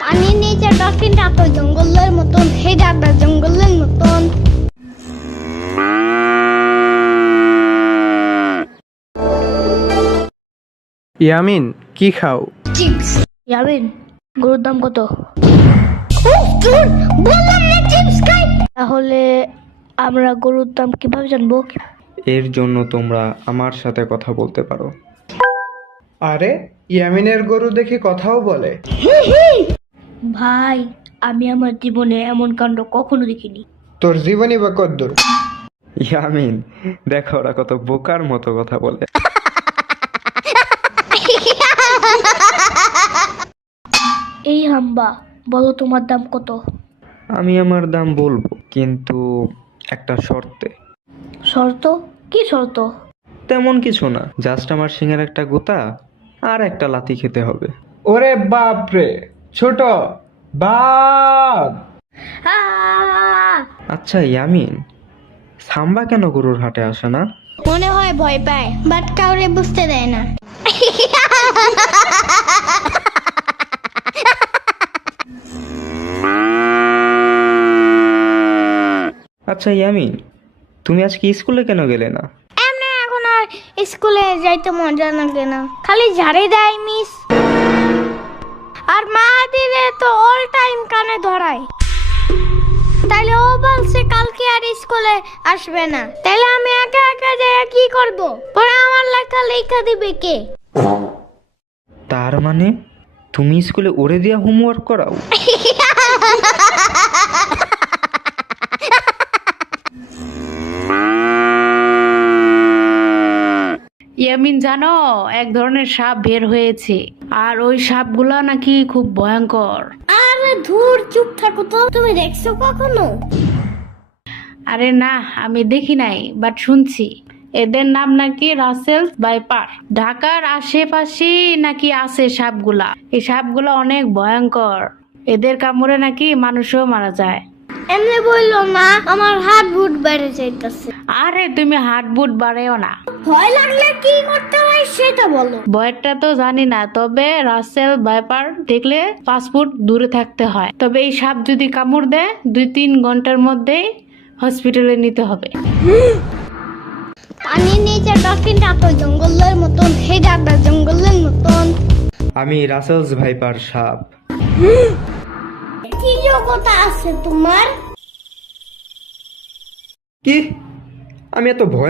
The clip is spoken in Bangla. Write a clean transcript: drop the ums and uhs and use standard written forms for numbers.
পানির নিচে ডলফিনটা তো জঙ্গলের মতন, হে ডাকটা জঙ্গলের মতন। ইয়ামিন, কি খাও? চিপস। ইয়ামিন, গরুর দাম কত? বললাম না চিপস খাই। তাহলে আমরা গরুর দাম কিভাবে জানবো? এর জন্য তোমরা আমার সাথে কথা বলতে পারো। আরে, ইয়ামিনের গরু দেখে কথাও বলে। ভাই, আমি আমার জীবনে এমন কাণ্ড কখনো দেখিনি। তোর জীবনই বা কদ্দুর। ইয়ামিন, দেখো ওরা কত বোকার মতো কথা বলে। এই হাম্বা, বলো তোমার দাম কত? আমি আমার দাম বলবো, কিন্তু একটা শর্তে। শর্ত? কি শর্ত? তেমন কিছু না, জাস্ট আমার সিংহের একটা গোতা আর একটা লাথি খেতে হবে। ওরে বাপ রে, ছোট বাপ। আচ্ছা ইয়ামিন, সাম্বা কেন গরুর হাটে আসে না? মনে হয় ভয় পায়, বাট কাউরে বুঝতে দেয় না। আচ্ছা ইয়ামিন, তুমি আজকে স্কুলে কেন গেলে না? এমনি এখন আর স্কুলে যাইতে মজা লাগে না, খালি ঝাড়ি দেয় মিস, আর মা দিলে তো অল টাইম কানে ধরায়। তাইলে ও বলছে কালকে আর স্কুলে আসবে না, তাইলে আমি একা একা যাই কি করব? পরে আমার লেখা দিবে কে? তার মানে তুমি স্কুলে ওরে দিয়া হোমওয়ার্ক করাও? ইয়ামিন, জানো এক ধরনের সাপ বের হয়েছে, আর ওই সাপগুলা নাকি খুব ভয়ঙ্কর। আরে ধুর, চুপ থাকো তো। তুমি দেখছো কখনো? আরে না, আমি দেখি নাই, বাট শুনছি। এদের নাম নাকি রাসেল ভাইপার। ঢাকার আশেপাশে নাকি আছে সাপগুলা। এই সাপগুলা অনেক ভয়ঙ্কর, এদের কামড়ে নাকি মানুষও মারা যায়। এমনি বললো না, আমার হাত বুট বেড়ে যাইতেছে। আরে তুমি হার্ট বুট বাড়েও না। ভয় লাগলে কি করতে হয় সেটা বলো। ভয়টা তো জানি না, তবে রাসেল ভাইপার দেখলে 5 ফুট দূরে থাকতে হয়। তবে এই সাপ যদি কামড় দেয় 2-3 ঘন্টার মধ্যেই হসপিটালে নিতে হবে। পানির নিচে ডলফিনটা তো জঙ্গলের মতন, হে ডাকটা জঙ্গলের মতন। আমি রাসেলস ভাইপার সাপ। কি যোগ্যতা আছে তোমার? কি? আমি এত ভয়